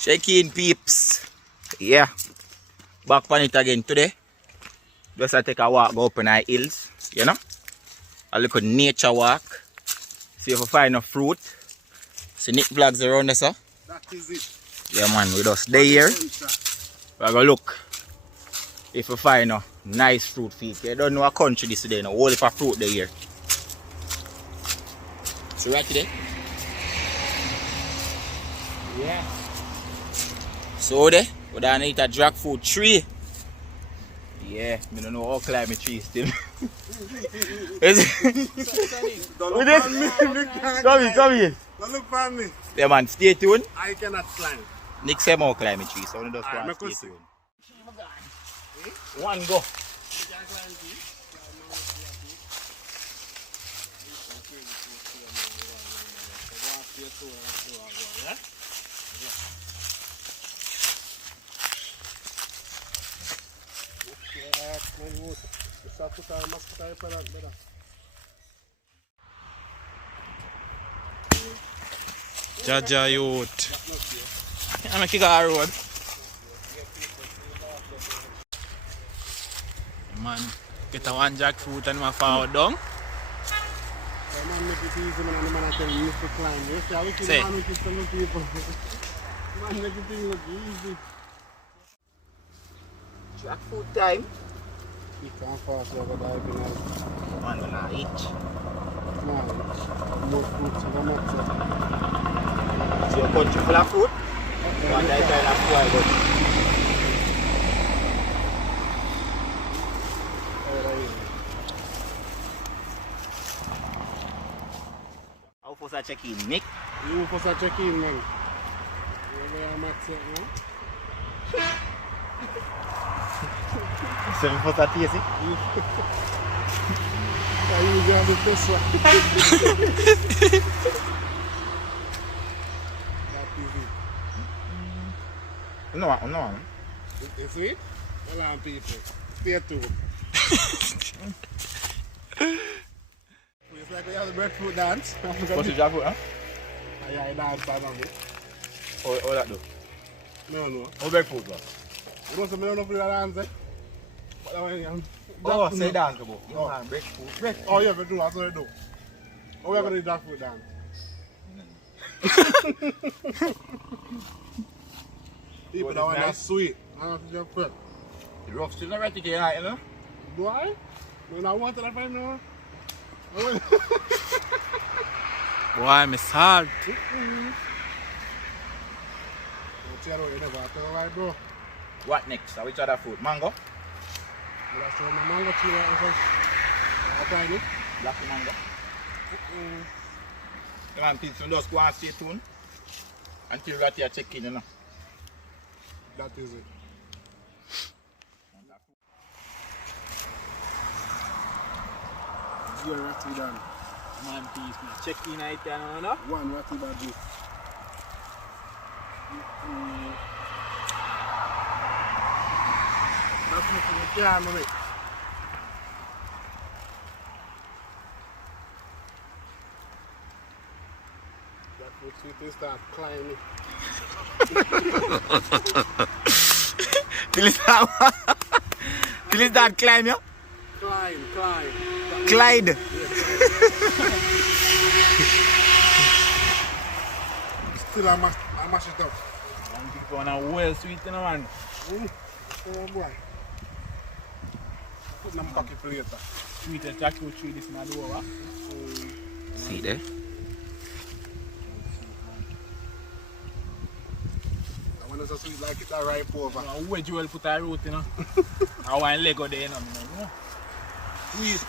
Check-in peeps. Yeah. Back on it again today. Just I take a walk, go up in the hills, you know. A little nature walk. See if we find a fruit. See Nick vlogs around there, sir. That is it. Yeah man, we just stay here. We're gonna look if we find a nice fruit field. You don't know a country this today, no whole heap of fruit there here. So right today. Yeah. So there, we're gonna eat a jackfruit tree. Yeah, I don't know how climb a tree still. Don't look at me. Come in. Don't look at me. Yeah man, stay tuned. I cannot climb. Nick say more climb a tree, so we just go and stay tuned. One go. Jaja youth. I'm gonna kick our road. Man, get a one jackfruit and my forward down. Man, make it easy, man. The man I tell you, you to climb. You see, I wish Say. man make it to look people. Man, make it thing look easy. Jackfruit time. You can't fast over there, you know. Man, we're not eat. Man, more fruits in the mouth. See your country full of fruit? One day kind of spoil, but how first I check in, Nick? You first I check in, man. You know what I'm So first I taste it? I usually have the first one. That is it. No, no. It's sweet? Hold on, people. Stay tuned. It's like we have the breadfruit dance. What's the jackfruit, huh? Yeah, I dance on it. How that do? No. How breadfruit do? You know something I don't know if you dance, eh? But I want Oh, say dance about. Oh. Man, breadfruit. Oh, yeah, we do. That's what I do. Oh, we are going to do jackfruit dance. People that want that sweet. I don't think they're good. The rough still not right to get out, you know? Do I? When I want it, I find out. Boy, me salt. You never have to right, bro. What next? Which other fruit? Mango? But I show my mango tree right now. I tried it. Black mango? Come on, please, so just go and stay tuned until we got here check in, you know. That is it. Zero ratty done. Man, peace, man. Check in right there, no? One ratty bad. That's nothing you can't do it. That would sweet and start climbing. Till it's that climb, yeah? Climb. Clyde. Still I mash it up. Man, people want a well sweet, you know, man. Oh boy. Put them pocket for later. Sweet and jackfruit tree, this man do over. See there? I want us to sweet like it a ripe over. Where Joel put a root, you know? I want Lego there, you know? Sweet.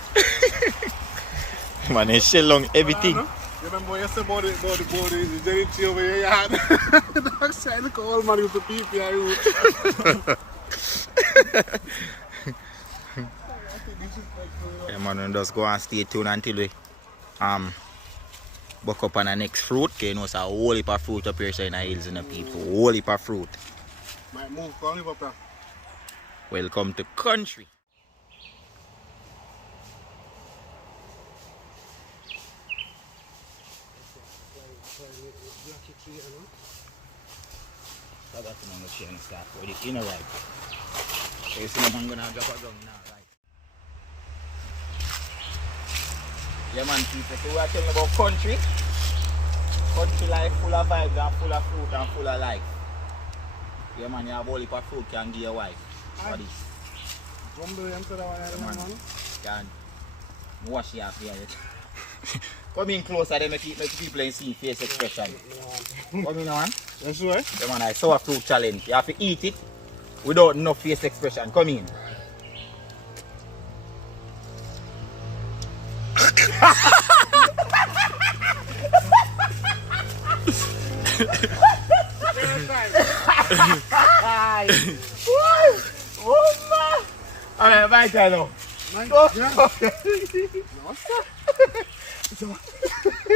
Man, it's shell long everything. You remember what you said about the jelly tree over your yard? Dog said, look at all man with the PPI root. Yeah, man, we just go and stay tuned until we buck up on the next fruit. You know, it's a whole heap of fruit up here so in the hills and the people. Whole heap of fruit. Might move, come live up there. Welcome to country. I got to know the chain start for the inner right. So you see I'm gonna drop a gun now, right? Yeah man, people, so we are telling about country. Country life full of vibes and full of fruit and full of life. Yeah man, you have all heap of fruit can give your wife. For this. Yeah, man. Can wash you off here. Come in closer, then make people see face expression. Come in on. That's right. Yeah man, I saw a fruit challenge. You have to eat it without no face expression. Come in. Alright, my turn now.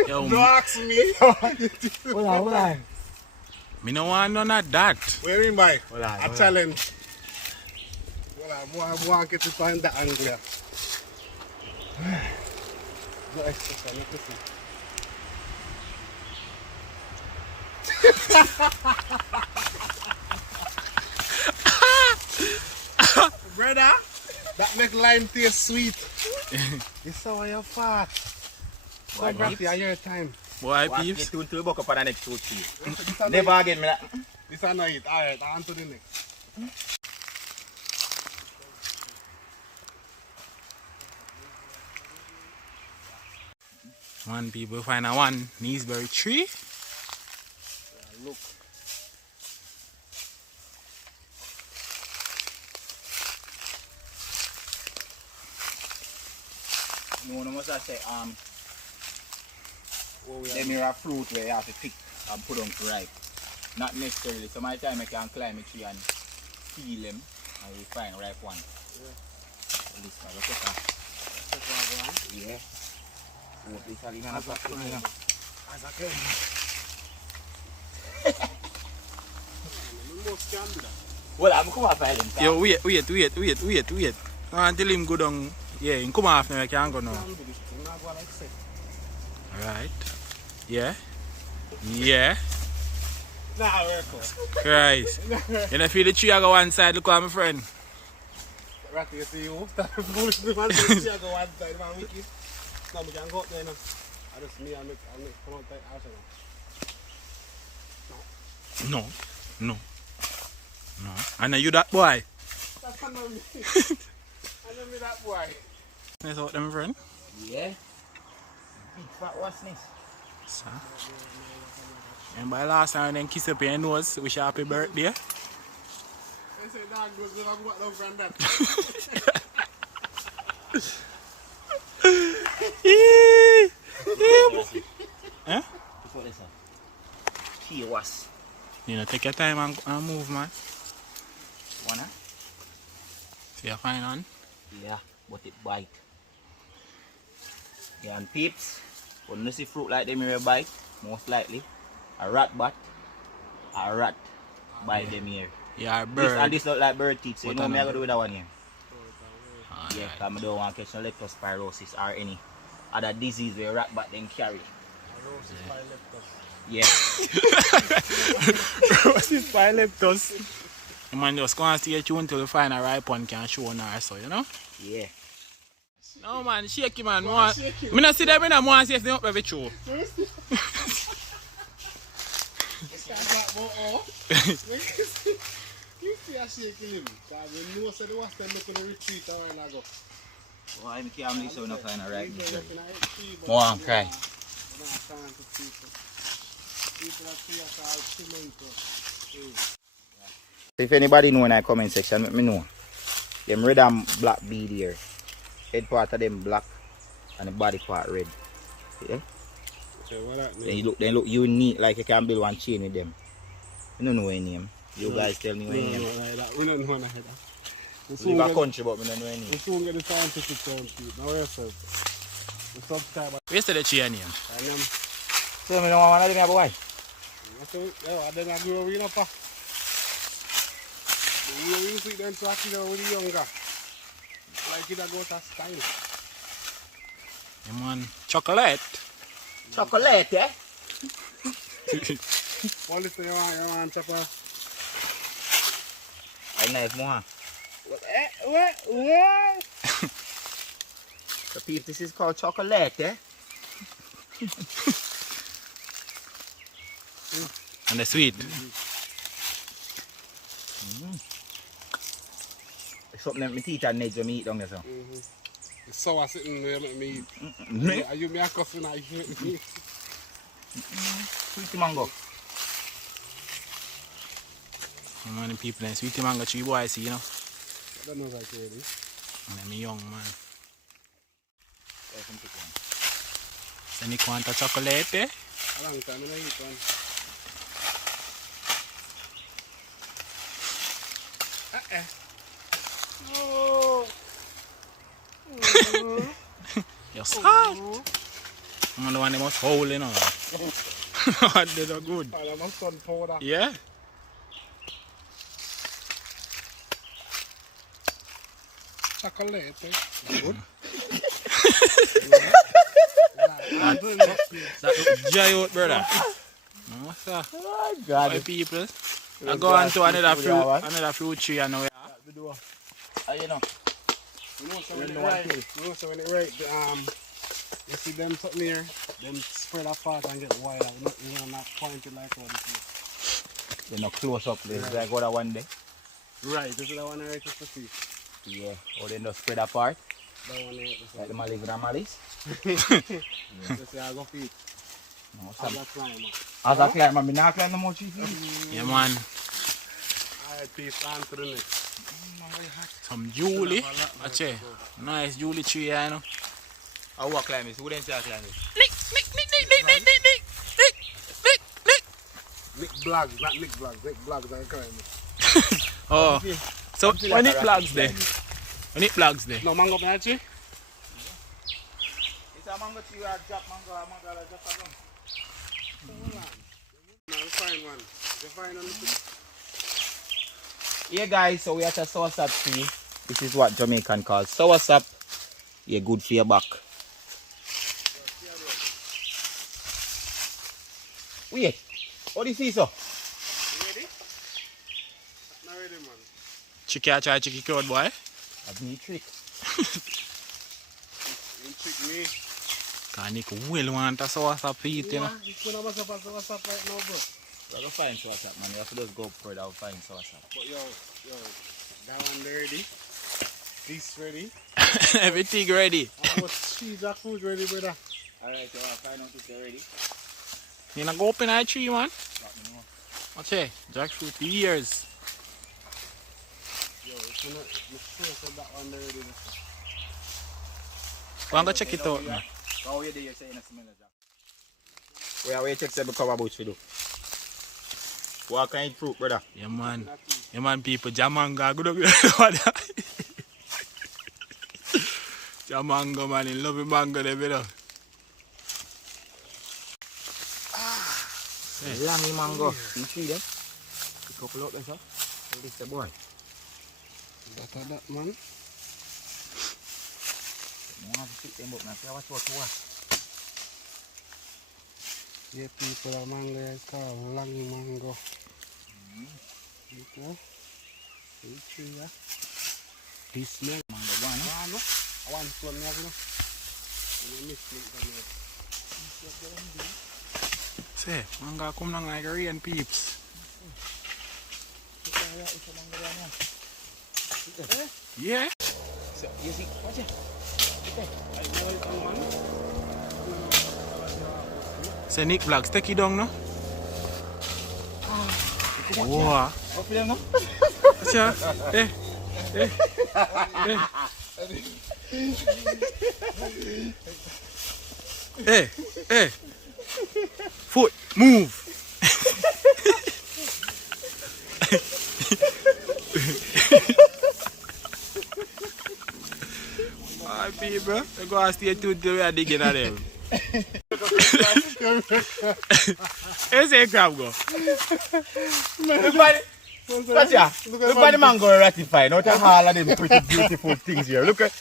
Yo, Don't ask me. Hold on. me no want none of that. Where in by? Hold on, A hold on. challenge. Well, I want to find the angle. No expression, not to see. Brother, that make lime taste sweet. This is how you fat. Why, Go back peeps? to your time. Boy, Watch peeps. me to buck up on the next fruit tree. This are Never not again, me. This are not it. Alright, on to the next. One people find a one Neesberry tree. Look. No, no must say Oh, we them here are fruit where you have to pick and put on to ripe. Not necessarily. So my time I can climb a tree and peel them and we find ripe one. Yeah. So this one, look at that. Yeah. Oh, this are even a pack in here. As I can. Most can do that. Well, I'm come off island. Yo, wait. Until him go down. Yeah, him come off now, I can't go now. Can do this. I'm not going to accept. Alright. Yeah. Nah, work out. Christ. You know, feel the tree I go one side, look at my friend. Ratty, you see you? That foolish man says I go one side, man, wicked. No, we can go up there now. I just me and make come out there also. No. I know you that boy. That's not me. I know me that boy. Nice out them friend. Yeah. Big fat what's this? So. And by last time then kiss up your nose, wish you happy birthday. They say dog goes to go back down from that. Huh? What is that? She was. You know, take your time and move, man. Wanna? See you fine on. Yeah, but it bite. Yeah, and peeps, when you see fruit like them here bite, most likely, a rat bite bite them here. Yeah, This, bird. and this look like bird teeth, so you What know me I another? go do with that one here. Alright. Yeah, because I don't want to catch no leptospirosis or any other disease where rat bat then carry. Yeah. What's this pileptus? Man, just go and stay tuned until you find a ripe one can show on her, so you know? Yeah. No man, shaky man. I not see them in the morning, see if they up every show. You see a shaky him. Because when you said the was them looking to retreat a while ago. Well, I'm can't believe so not find a right. They're looking at it, but More and cry. they're not trying to people. People that see us all tomato. If anybody know in the comment section, let me know. Them red and black bead here. Head part of them black and the body part red. Yeah? Okay, what that Then they look unique, like you can build one chain with them. You don't know any name. You guys tell me what name. No, like that. We don't know that. We We live a country but we don't know any We name. soon get the scientific term sheet. Now where's the subscriber Where's the tree name? and them. So me don't want to do boy. Yeah, then I grew up in a pa. We will see them talking with the younger. Like it goes a style. Yeah, man. Chocolate. Chocolate, eh? What is the you want chopper? I knife more. What? So people, this is called chocolate, eh? And the sweet. It's something that my teeth and nails when me eat down there, so. It's sour sitting there making me eat. Me? Are you me a cussing now? You make me eat. Sweet mango. Man, people and sweet mango tree boy, see, you know. I don't know if I ready. And I'm young, man. Then you want a chocolate, eh? A long time I eat one. Oh. You're soft. I'm the one that must hold, you know. They are good. I'm a sun powder. Yeah. Chocolate, eh? Good. That dry out, brother. No, sir. Oh, God. Hi, people. I go on to another fruit tree, I know. You know. You know, so when it right, you see them something here, them spread apart and get wider. You know, not pointed like all this. You're not close up there. Like what I one day. Right, this is the one right just to see. Yeah. Or they just spread apart. That one right just Like the malice and malice. Just say I go feet. No, As a climber. as I climb, I'm not climbing much. Yeah, man. Alright, peace, on to the next. Some Julie. Ache. Nice Julie tree, you know. I walk climb it. Who didn't say I climb it? Nick Blogs, not Nick Blogs. Nick Blogs are climbing. Oh. So, when it plugs there? When it plugs there? No, mango peanut. It's a mango tree or drop mango or mango or drop a gun. Hold on. No, we find one. We find one. Yeah guys, so we at a soursop tree. This is what Jamaican calls soursop. Yeah, good for your back. Wait, what do you see so? You ready? Not ready, man. Chicky, try chicky crowd, boy. That's me trick. You trick me. Cause Nick will want a soursop to eat, you know. You put up what's up right now, bro. We're gonna find soursop, man. You have to just go further and find soursop. But yo, that one ready. This ready. Everything ready. How much cheese and food ready, brother? Alright, so I'll find out if they're ready. You not go open that tree, man. Let me know. What's it? Jackfruit for years. Yo, it's gonna, you sure that one ready. Go and go check it out, man. How are you there? You're saying a smell of that. Where are you take the cover boots for do? What kind of fruit, brother? Yeah, man. Yeah, man, people. Jamanga, good up. Jamango, man. In love with mango, they better. Lammy mango. You see them? A couple out there, sir. This the boy. That man. I have to pick them up now. See what. Yeah, people, that mango is called Langy mango. Okay. See, yeah. This smell. Mango one, huh? No. I want to one, you know. And you mix it down there. Say, manga come down like rain, peeps. Yeah. So, you see, watch it. Say Nick Vlogs, take it down, no? Wow. Go for them, no? Sure. Hey. Foot, move. Alright, people. You go and stay tuned till we are digging at them. You say crab go? Look at the mango ratified. Not all of them pretty beautiful things here. Look at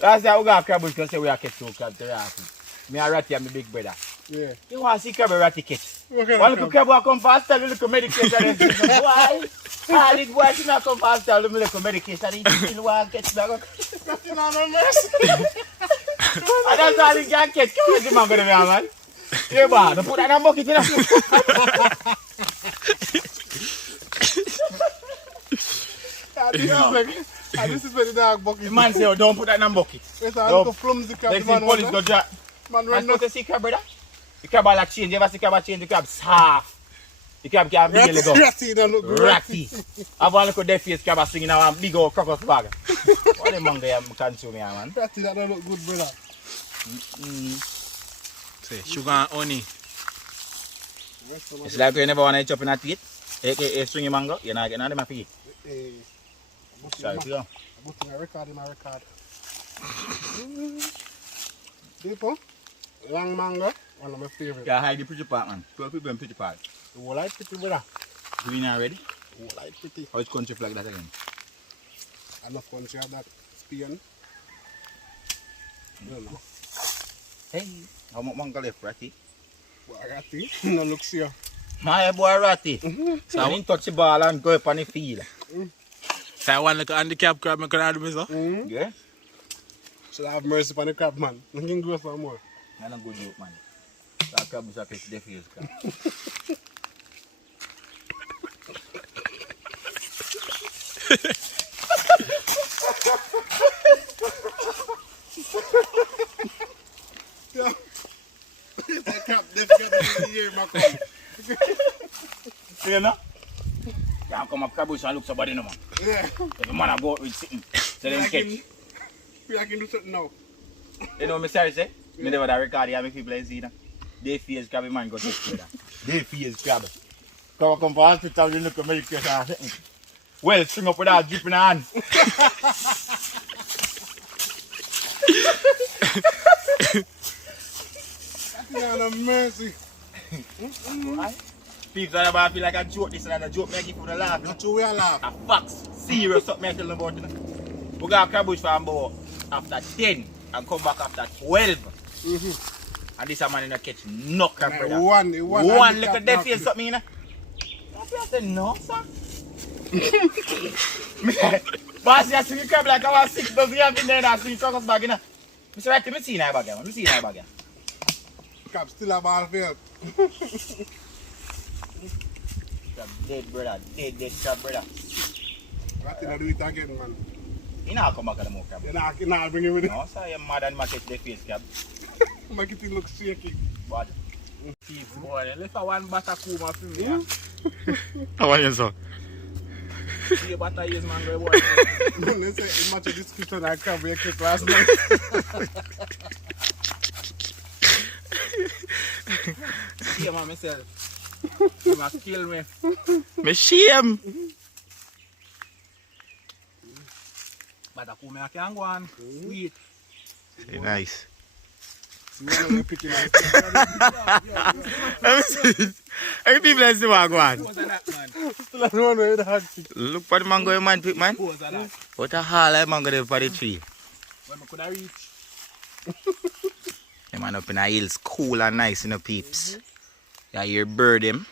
last time we got crab because we are catch two crab to rati. Me a ratty and my big brother. Yeah. You want to see crab ratty catch? Okay, One little crab will come fast, tell you look medication and why? All these boys should not come fast tell them little medication. He still want to catch back. You know, no mercy. And that's all he can catch. Come on, the man going to be a man. Yeah, boy, don't put that in a bucket, you know. This is where the dog bucket. The man say, oh, don't put that in a bucket. It's a little flimsy crab. Let's see police go drop. Man, Man, run supposed to see crab, brother? The crab all like change. You ever see crab change? The crab soft. The crab can big go. Ratty, don't look good. Ratty. Have one look at their face crab swinging now and big old crocodile bag. What the man there consume here, man? Ratty, that don't look good, brother. Say, sugar and honey. It's like you never want to chop in a teeth. A stringy mango. You're not getting none of my feet. Sorry, you know. I put my record in my record. People, long mango, one of my favorite. Yeah, hide the pretty part, man. 12 people in pretty part. The whole light pretty, brother. Green already? The whole light pretty. How is country flag that again? Enough country have that Spain. I don't know. Hey, how much mango left, Ratty? But I got it. No look see. My boy Ratty. So I didn't touch the ball and go up on the field. So I want like a handicap crab, I could have me, so. Yeah? Should I have mercy upon the crab, man? I can go some more. That's a good joke, man. That crab is a catch the face, crab. Yeah. That crab definitely in the year, my friend. You know? Can't come up crabbush and look somebody no man. Yeah. If a man a go out with sitting, so them catch. I can do something now. You know me sorry say? Me never that record here, make people like see that. They fears crabby man go take care. They fears crab. Come for hospital, you look at medication and sitting. Well, string up with that drip in the hand. That's not mercy. People are about to feel like a joke, this and a joke, make people laugh. Not true, we are laugh. A facts, serious something I tell them about. You know? We got a crabbush for about after 10 and come back after 12. And this a man in the catch no crab, brother. One look at that face something, you know. I said, no, sir. Boss, you see the crab like I was 6 dozen years in there and I see the crocus bag, you know. I said, right, I see that bag, man. I see that bag. Crab still a ball field. Crab dead, brother. Dead crab, brother. Right, you do it again, man. You know, come back at the more crab. You know, bring it with it. No, sir, you're mad and catch the face, crab. Make it look shaky. Bad. Thief boy, let's have one butter kuma for me. How are you, sir? See a butter is man, boy. They say it match the description I crab we catch last night. See man myself. You must kill me. Me shame. Butter kuma I can go on. Sweet. Nice. You want to pick it up. Every people like see what go on. Pose of that man. Still I don't know how to pick. Look for the mango you man pick, man. Pose of that. What a hell of mango there for the tree. When I could have reach. The man up in the hills, cool and nice, you know, peeps. Yeah, you bird him.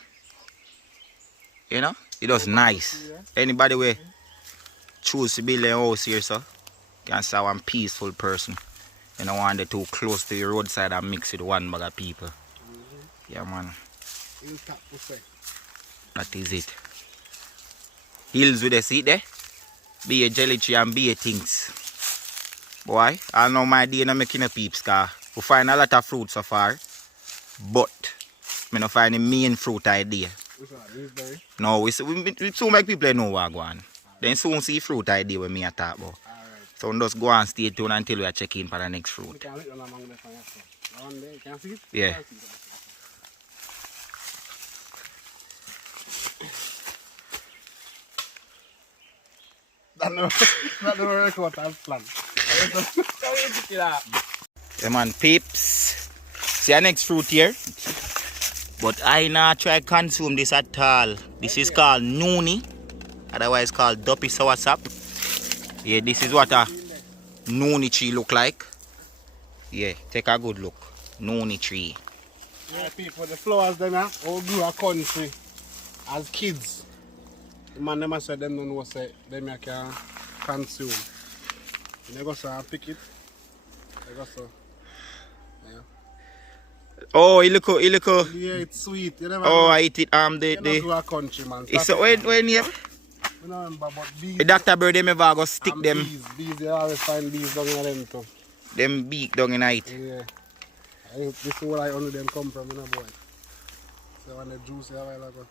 You know, it was nice. Anybody will choose to build a house here, so can see one peaceful person. You don't want it too close to the roadside and mix with one bag of people. Yeah, man. That is it. Hills with the seat there. Be a jelly tree and be a things. Boy, I know my day not making a peeps, cause we find a lot of fruit so far. But I don't find the main fruit idea. No, we soon make people know what go on. Then soon see fruit idea when me a talk about. So we just go and stay tuned until we are checking for the next fruit. Yeah. That don't work what I've planned. Yeah, man, peeps. See our next fruit here. But I not try consume this at all. This is called Noonie. Otherwise called Duppy Soursop. Yeah, this is what a Noonie tree look like. Yeah, take a good look. Noonie tree. Yeah, people, the flowers then all grew a country as kids. The man them said them don't know say them you can consume. You go so and pick it. You go so. Yeah. Oh, he look. Yeah, it's sweet. You never Oh, know. I eat it. You not go a country, man. It's when you. I don't remember, but bees. The Dr. Bird them ever go stick and them. Bees, you always find bees down in them too. Them beak down in it. Yeah. I think this is where I only them come from, you know, boy. So when the juice a while ago.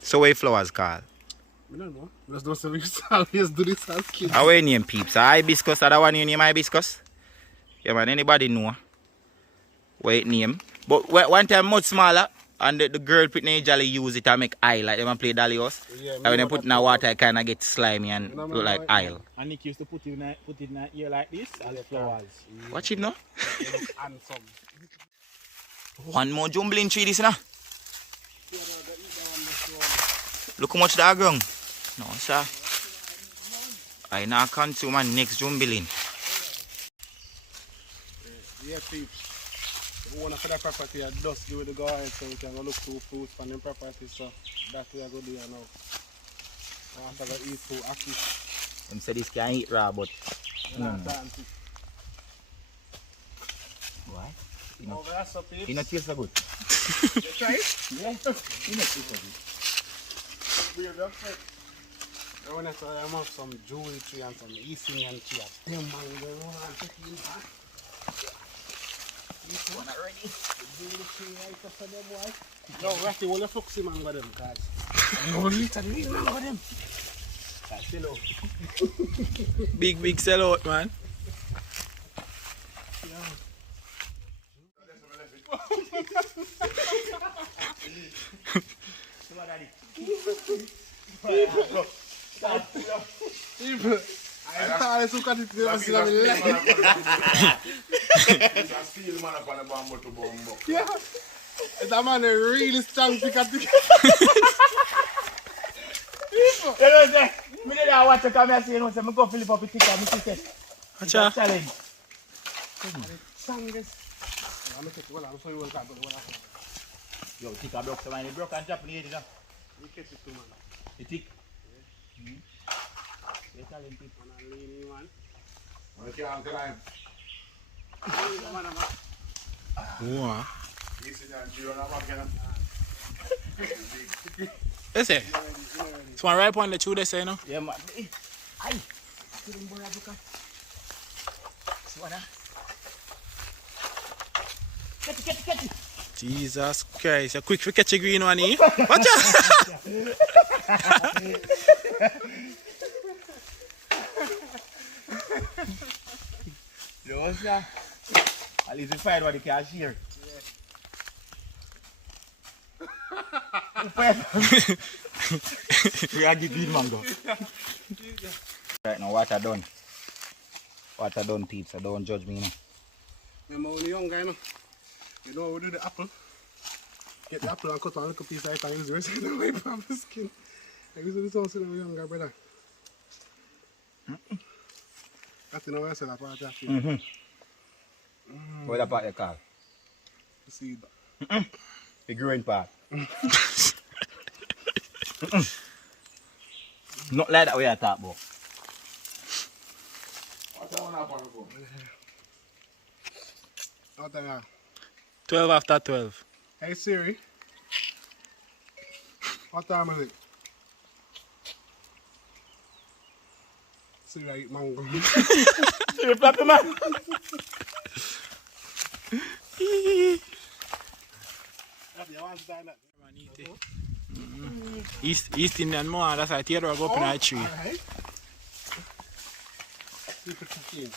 So where flowers called? I don't know. Just don't say we used to always do this as kids. How you name peeps? Hibiscus, that one you name hibiscus? Yeah man, anybody know what it name? But one time much smaller and the girl put in jolly use it to make oil like them play dolly house. Yeah, And when they put in the water it kinda get slimy and look like oil. And Nick used to put it in a ear like this and the flowers. Watch it now. Handsome. One more jumbling tree this now. Look how much that ground. No sir. I now consume my next jumbling. Yeah, peeps. We want to put that property at dusk with the guy so we can go look through fruits from the property. So that's what we're going to do now. I want to go eat food after. Them say this can eat raw but why? You know, Over so peeps. it not taste so good. You try it? Yeah, it not taste so good. Weird, that's it. I want to have some jewelry tree and some East Indian tree. Them man, they want to take in back. This one already. The jewelry tree right up for them, boy. No, Rocky, what the fuck's the mango them, guys? No, literally, mango them. That's hello. Big sell out, man. I thought look at it, never see them in life. It's a steel man up on the bamboo to bamboo. Yeah. That man a really strong pick at the Me did not watch you come here say, you know, say, I go fill up the ticket and me say, it's a challenge. strongest. I'm going to take it, I'm sorry, I'm Yo, tick a block, so when it broke and drop in the head, you know. You catch it too, man. The tick. You're challenge people. Man, I'm leaning, man. You can't climb. Wow. You see that tree on the back, you know? Listen, it's one right on the tree they say, no? Yeah, man. Aye. Kidding boy, Abuka. Swana. Catch it. Jesus Christ, you're quick to catch a green one here. Watch out! Yo, sir. At least we find what the cashier. We are giving mango. Right now, water done. Water done, peeps. So don't judge me, you know. Remember when you're young guy, no? You know, we do the apple. Get the apple and cut one little piece of it and use the rest of it away from the skin. Like we do this also when we're younger, brother. That's the way I said that part of it. What that part you call? The seed. The growing part. Not like that way I talk about. What's that one up on the phone? What time are 12 after 12. Hey Siri. What time is it? Siri, I eat mango. Siri, flap the man. East Indian more, that's why Theodore go up in that tree. Alright. Keep it cooking.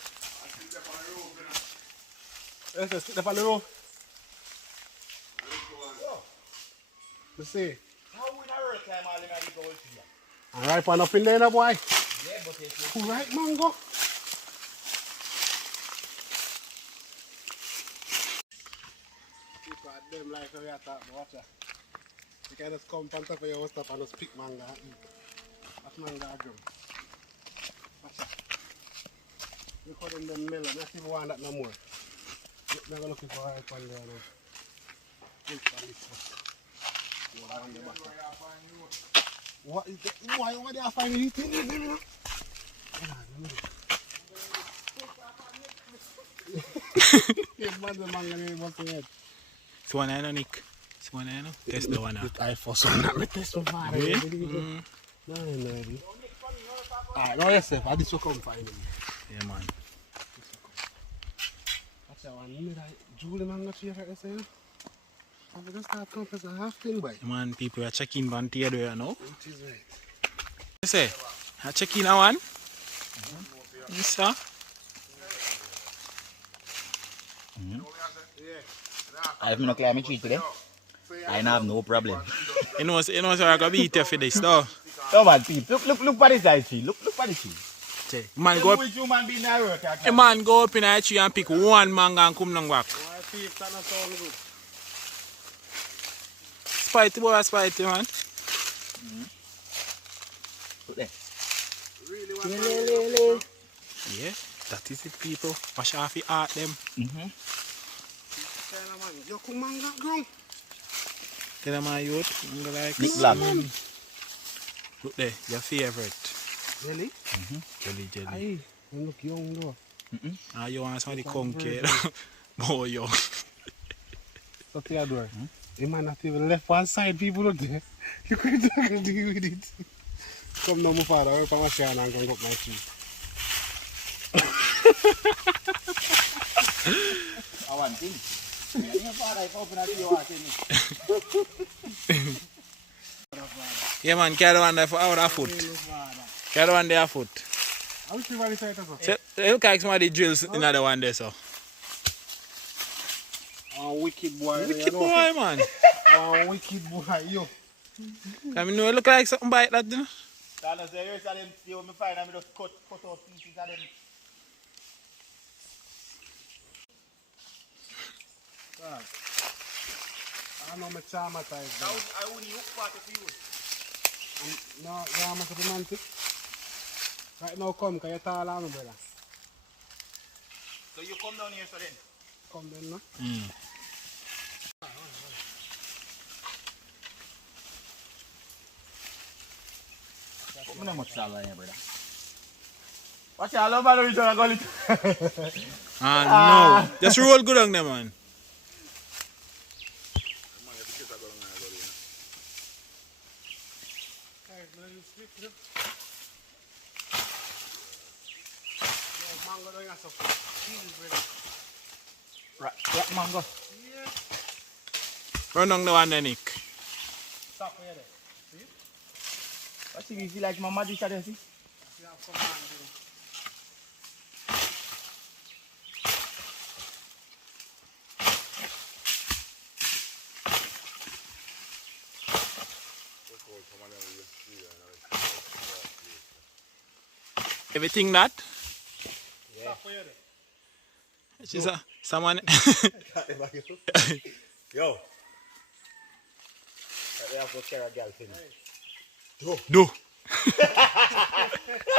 Let's step on the roof. Let's see. How would I work time all in the gold here? Alright, pan up in there, boy. Yeah, but it's Alright, mango. People at them like how we are talking, watch that. You can just come on top of your stuff and just pick mango and eat. That's mango agum. Watch that. Look how them melon, let's see if we want that no more. They're going to look for it on there now. Look for this one. On the back. What is that? Why over there finding it in there, you know? Yes, man, the mango was in it. This one I know, Nick. This one I know. Test the one out. I for some not me test my father. Really? No. Alright, now yourself, I just will come find him. Yeah, man. That's the one, you know, Julie mango tree, like I say. I'm going to start compass a half thing, boy. Yeah, man, people are checking one here there now. It is right. You say, I check in a one? Yes, sir. I have no climate tree today. I have no problem. You know, so I'm going to beat you for this, though. Come on, people. Look at this side tree. Look at this tree. Say, man, go up. Human being there work. A man go up in a tree and pick one mango and come down back. Why thief that not sound good? Spitey boy, spitey, man. Put there. Really want Yeah, that is it, people. Wash off your heart, them. Yo, come on, ground. Tell them my youth. I'm gonna like Nick Black. Look there, your favorite. Jelly? Jelly. Aye, you look young though. Ah, you want somebody conquer? Boy, yo. So Theodore, you might not even left one side, people look there. You couldn't deal with it. Come now, my father, I'll come and share and I'm going to go up my tree. I want things. Your father, if open a tree, what Yeah, man, carry one there for our foot. Carry one there foot. I wish you were inside as well. So, look like somebody drills another one there, so. Oh, wicked boy. Wicked boy, man. Oh, wicked boy, yo. I mean, no, it look like something bite that, you know. I say, here's them, you want me find them, just cut off pieces of them. I know I'm traumatized. I wouldn't look for it for you. No, I'm not romantic. Right now, come, because you're tall, my brother. So you come down here, so then? Come then, no? Come on, much salad here, brother. Watch out, I love how you are going to. Ah, no. Just roll good on them, man. Mango don't have some cheese, brother. Right, mango. Run down the one there, Nick. Stop here, there. See? Watch if you feel like my magic there, see? You have some mango. Everything that? Stop here, there. She's a, someone. Yo. They have to carry a girl thing. Do.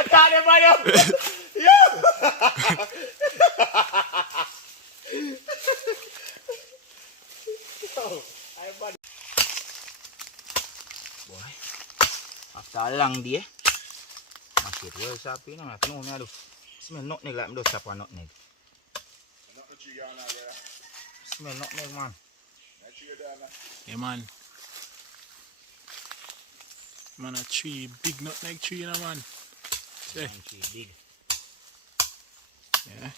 Can't everybody up. Boy, after a long day, my shit well sharp, you know, I know me I do smell nutmeg like me do chop on nutmeg. Smell nutmeg, man. Yeah, man. Man, a tree, big nutmeg tree, you know, man. Yeah. Big. Yeah.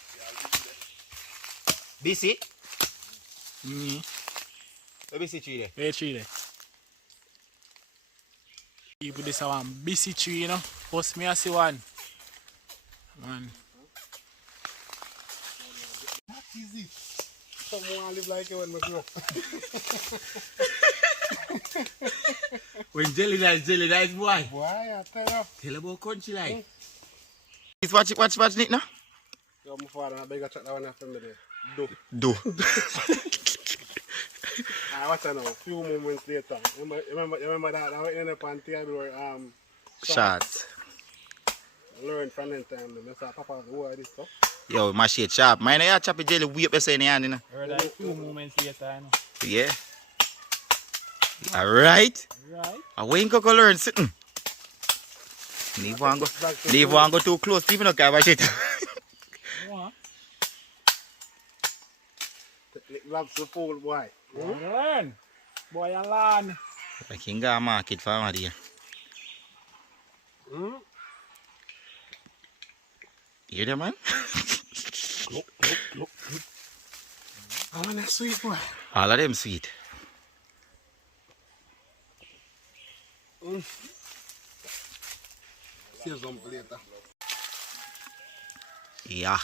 BC? Mm-hmm. BC tree there. Where tree there? People, this one busy tree, you know. First me I see one. Man. Not easy. Someone live like you when we grow up. When jelly nice boy. Boy, I tell you. Tell about country like. Watch Nick now. Yo, my father, I beg you check that one after me there. Do. I watch that now. A few moments later. Remember that? I went in up on Theodore Shot. learn from that time. I said, Papa, who are this stuff? Yo, my shit sharp. Mine I chop a jelly way up there in the hand, you know. Heard that a few moments later, you know. Yeah. Alright. Right. I wain't go learn sitting. Leave one go too close, people don't care about shit. What? Loves the fool, boy. Learn. Boy, you learn. I can go market for my dear. Hmm? You hear that, man? Look. I want a sweet boy. All of them sweet. See some later. Yeah.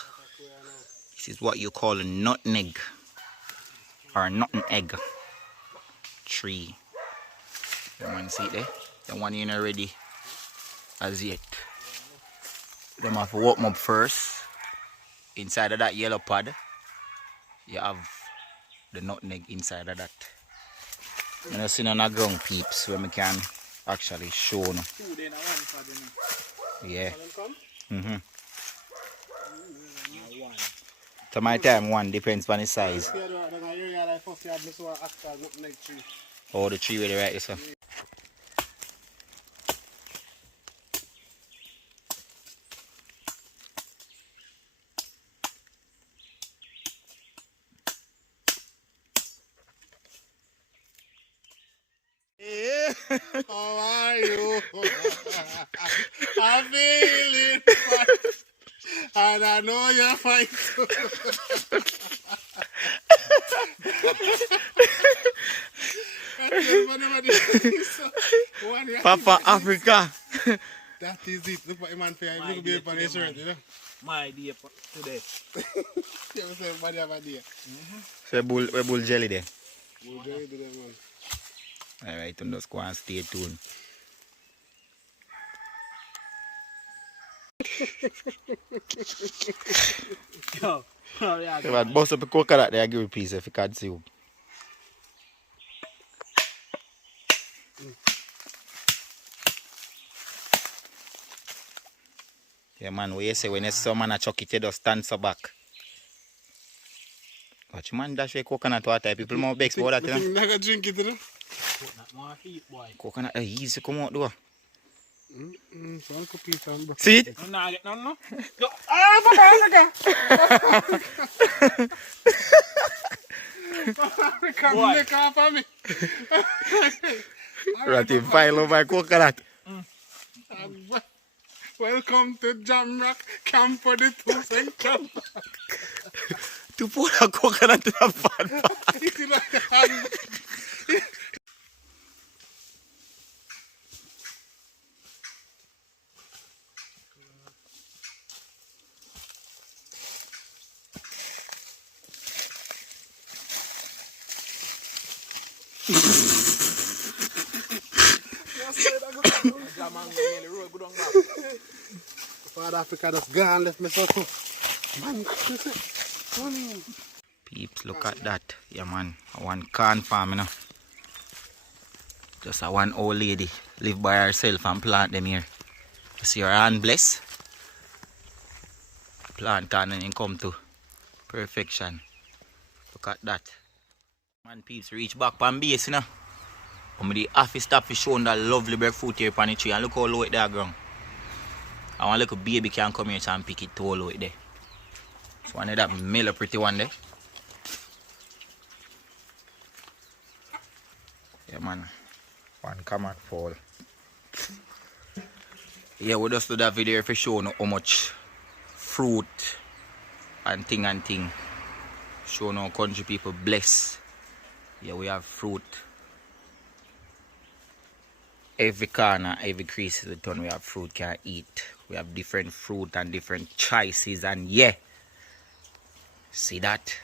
This is what you call a nutmeg. Or nutmeg tree. The one see it there? The one you know ready as yet. Them have to open up first. Inside of that yellow pod, you have the nutmeg inside of that. And I see on the ground peeps where we can actually show no. Yeah. So my time one depends on the size. Oh, the tree where they right there, sir. How are you? I'm feeling fine. And I know you're fine too. Papa Africa. That is it. Look what the man for you. Look at the shirt, you know. My idea for today. You ever say everybody have a day? So bull jelly there. We'll do it today, man. Alright, and just go and stay tuned. Yeah. If I bust up a coconut there, I give you a piece if you can't see. Yeah, man, what you say when you see someone a chuck it, you just stand so back. Watch man dash away coconut water, people more begs for that, you know. I'm not going to drink it, you know. Coconut easy come out though. So I'll copy some. See it? I'm not getting no. Come lick off of me. Right in file over coconut. Welcome to Jamrock Camp for the 2 cent camp. To put a coconut in a pan. It's like a hand. South Africa just gone, left me so tough. Man, funny. Peeps, look at that. Yeah, man. One corn farm, you know. Just a one old lady live by herself and plant them here. You see her hand bless. Plant can and come to perfection. Look at that. Man, peeps, reach back on base, you know. I'm the office stop for showing that lovely breadfruit here on the tree. And look how low it there ground. I want a little baby can come here and pick it too low it there. So one of that male pretty one there. Yeah, man. One come and fall. Yeah, we just do that video for showing how much fruit and thing. Showing how country people bless. Yeah, we have fruit. Every corner, every crease of the town we have fruit can eat. We have different fruit and different choices, and yeah. See that?